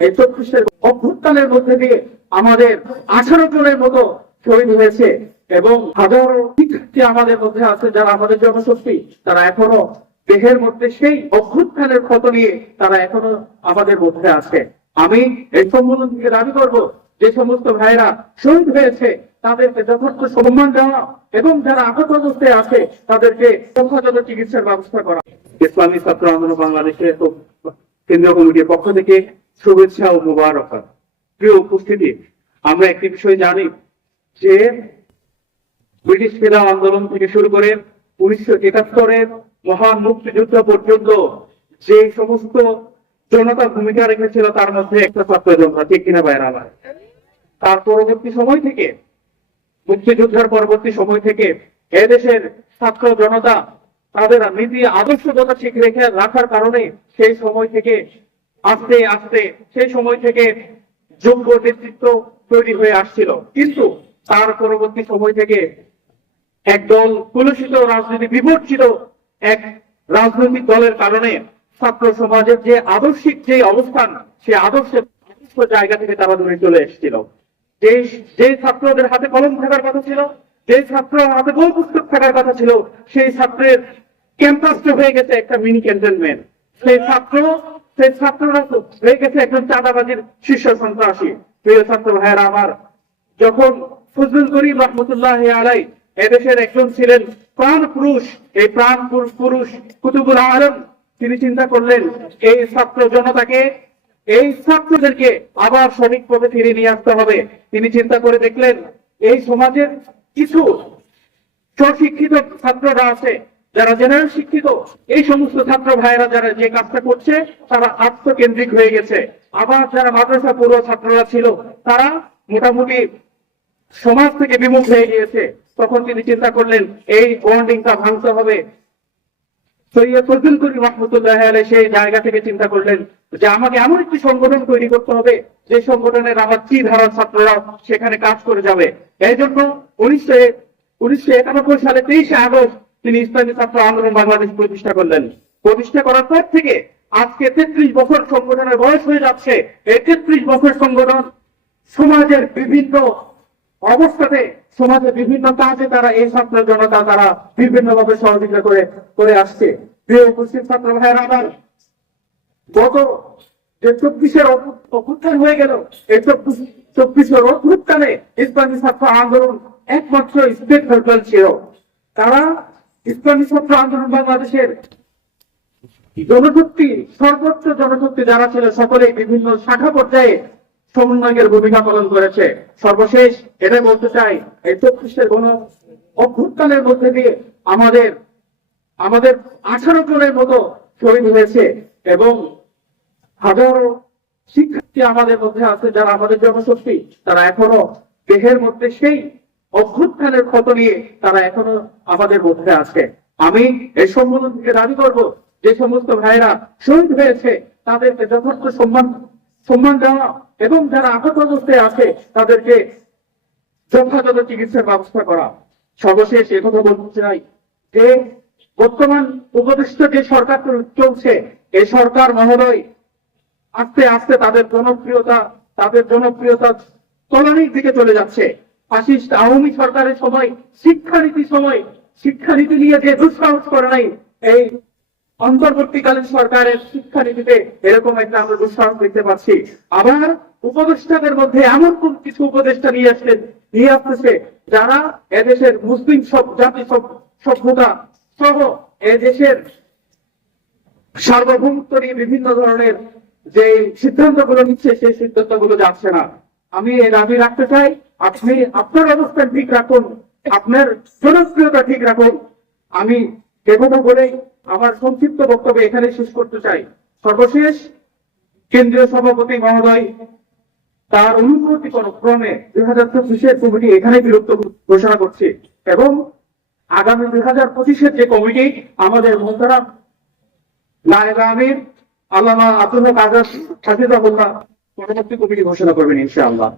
এই চব্বিশের অভ্যুত্থানের মধ্যে দিয়ে আমাদের আঠারো জনের মতো শহীদ হয়েছে এবং হাজারো শিক্ষার্থী আমাদের মধ্যে আছে যারা আমাদের জনশক্তি, তারা এখনও দেহের মধ্যে সেই অভ্যুত্থানের ক্ষত নিয়ে তারা এখনও আমাদের মধ্যে আছে। আমি এই সম্মেলন থেকে দাবি করব যে সমস্ত ভাইরা শহীদ হয়েছে, তাদেরকে যথার্থ সম্মান দেওয়া এবং যারা আহত অবস্থায় আছে, তাদেরকে যথাযথ চিকিৎসার ব্যবস্থা করা ইসলামী ছাত্র আন্দোলন বাংলাদেশের কেন্দ্রীয় কমিটির পক্ষ থেকে শুভেচ্ছা ও মুবারক প্রিয় উপস্থিতি, আমরা একটি বিষয় জানি যে ব্রিটিশ ফেরা আন্দোলন থেকে শুরু করে উনিশশো একাত্তরের মহান মুক্তিযুদ্ধ পর্যন্ত যে সমস্ত জনতা ভূমিকা রেখেছিল, তার মধ্যে একটা ছাত্র জনতা ঠিক কিনা বাইরে আমার। তার পরবর্তী সময় থেকে, মুক্তিযুদ্ধের পরবর্তী সময় থেকে এদেশের ছাত্র জনতা তাদের নীতি আদর্শ আদর্শগত ঠিক রেখে রাখার কারণে সেই সময় থেকে আস্তে আস্তে সেই সময় থেকে যোগ্য নেতৃত্ব তৈরি হয়ে আসছিল। কিন্তু তার পরবর্তী সময় থেকে একদল কুলুষিত রাজনীতি বিবর্জিত এক রাজনৈতিক দলের কারণে ছাত্র সমাজের যে আদর্শিক যে অবস্থান, সে আদর্শের আদর্শ জায়গা থেকে তারা দূরে চলে এসেছিল। যে যে ছাত্রদের হাতে কলম থাকার কথা ছিল, যে ছাত্র হাতে বই পুস্তক থাকার কথা ছিল, সেই ছাত্রের ক্যাম্পাসটা হয়ে গেছে একটা মিনি ক্যান্টনমেন্ট সেই ছাত্র সেই ছাত্ররা হয়ে গেছে চাঁদাবাজির সন্ত্রাসী। প্রিয় ছাত্র আমার, যখন করিম রহমতুল্লাহ আলাই এদেশের একজন ছিলেন প্রাণ পুরুষ, এই প্রাণ পুরুষ কুতুবুল আলম, তিনি চিন্তা করলেন, এই ছাত্র জনতাকে, এই ছাত্রদেরকে আবার সঠিক পথে ফিরিয়ে নিয়ে আসতে হবে। তিনি চিন্তা করে দেখলেন, এই সমাজের কিছু স্বশিক্ষিত ছাত্ররা আছে যারা জেনারেল শিক্ষিত, এই সমস্ত ছাত্র ভাইয়েরা যারা যে কাজটা করছে, তারা আত্মকেন্দ্রিক হয়ে গেছে। আবার যারা মাদ্রাসা পূর্ব ছাত্ররা ছিল, তারা মোটামুটি সমাজ থেকে বিমুখ হয়ে গিয়েছে। তখন তিনি চিন্তা করলেন, এই বন্ডিংটা ভাঙতে হবে। সেই জায়গা থেকে চিন্তা করলেন যে, আমাকে এমন একটি সংগঠন তৈরি করতে হবে, যে সংগঠনের আমার কি ধারার ছাত্ররা সেখানে কাজ করে যাবে। এই জন্য উনিশশো উনিশশো একানব্বই সালে তেইশে আগস্ট তিনি ইসলামী ছাত্র আন্দোলন বাংলাদেশ প্রতিষ্ঠা করলেন। প্রতিষ্ঠা করার পর থেকে আজকে তেত্রিশ বছর সংগঠনের বয়স হয়ে যাচ্ছে। এই তেত্রিশ বছর সংগঠন সমাজের বিভিন্ন অবস্থাতে, সমাজের বিভিন্ন কাজে তারা এই ছাত্র জনতা তারা বিভিন্ন ভাবে সহযোগিতা করে করে আসছে। উপস্থিত ছাত্র ভাইয়েরা, আমার গত যে চব্বিশের অভ্যুত্থান হয়ে গেল, এই চব্বিশ চব্বিশের অভ্যুত্থানে ইসলামী ছাত্র আন্দোলন একমাত্র স্টেট হেল্পার ছিল। তারা ইসলামী ছাত্র আন্দোলন বাংলাদেশের জনশক্তি, সর্বোচ্চ জনশক্তি যারা ছিল সকলে বিভিন্ন শাখা পর্যায়ে সমন্বয়ের ভূমিকা পালন করেছে। সর্বশেষ এটা বলতে চাই, এই চব্বিশের কোন অভ্যুত্থানের মধ্যে দিয়ে আমাদের আমাদের আঠারো জনের মতো শহীদ হয়েছে এবং হাজারো শিক্ষার্থী আমাদের মধ্যে আছে যারা আমাদের জনশক্তি, তারা এখনও দেহের মধ্যে সেই অভ্যুত্থানের ক্ষত নিয়ে তারা এখনও আমাদের মধ্যে আছে। আমি এই সম্মেলন থেকে দাবি করব, যে সমস্ত ভাইরা শহীদ হয়েছে, তাদেরকে যথার্থ সম্মান সম্মান দেওয়া এবং যারা আহত অবস্থায় আছে, তাদেরকে যথাযথ চিকিৎসার ব্যবস্থা করা। সর্বশেষ কথা বলতে চাই যে, বর্তমান উপদেষ্টা যে সরকার চলছে এই সরকার মহোদয় আস্তে আস্তে তাদের জনপ্রিয়তা তাদের জনপ্রিয়তা তলানির দিকে চলে যাচ্ছে। ফাসিস্ট আওয়ামী সরকারের সময়, শিক্ষানীতি সময়, শিক্ষানীতি নিয়ে যে দুঃসাহস করে নাই, এই অন্তর্বর্তীকালীন সরকারের শিক্ষানীতিতে এরকম একটা আমরা দুঃসাহস দেখতে পাচ্ছি। আবার উপদেষ্টাদের মধ্যে এমন কোন কিছু উপদেষ্টা নিয়ে আসলেন, নিয়ে আসতেছে, যারা এদেশের মুসলিম সব জাতি সব সভ্যতা সহ এদেশের সার্বভৌমত্ব নিয়ে বিভিন্ন ধরনের যে সিদ্ধান্তগুলো নিচ্ছে, সেই সিদ্ধান্তগুলো যাচ্ছে না। আমি এই দাবি রাখতে চাই আপনি আপনার অবস্থান ঠিক রাখুন, আপনার জনপ্রিয়তা ঠিক রাখুন। আমি একথা বলেই আমার সংক্ষিপ্ত বক্তব্য এখানে শেষ করতে চাই। সর্বশেষ কেন্দ্রীয় সভাপতি মহোদয়, তার অনুমতি ক্রমে দুই হাজার চব্বিশের কমিটি এখানে বিরক্ত ঘোষণা করছে এবং আগামী দুই হাজার পঁচিশের যে কমিটি, আমাদের মোহতারাম নায়েব আমির আল্লামা আব্দুল হক আজাদ, হাফিজাহুল্লাহ, পরবর্তী কমিটি ঘোষণা করবেন ইনশাআল্লাহ।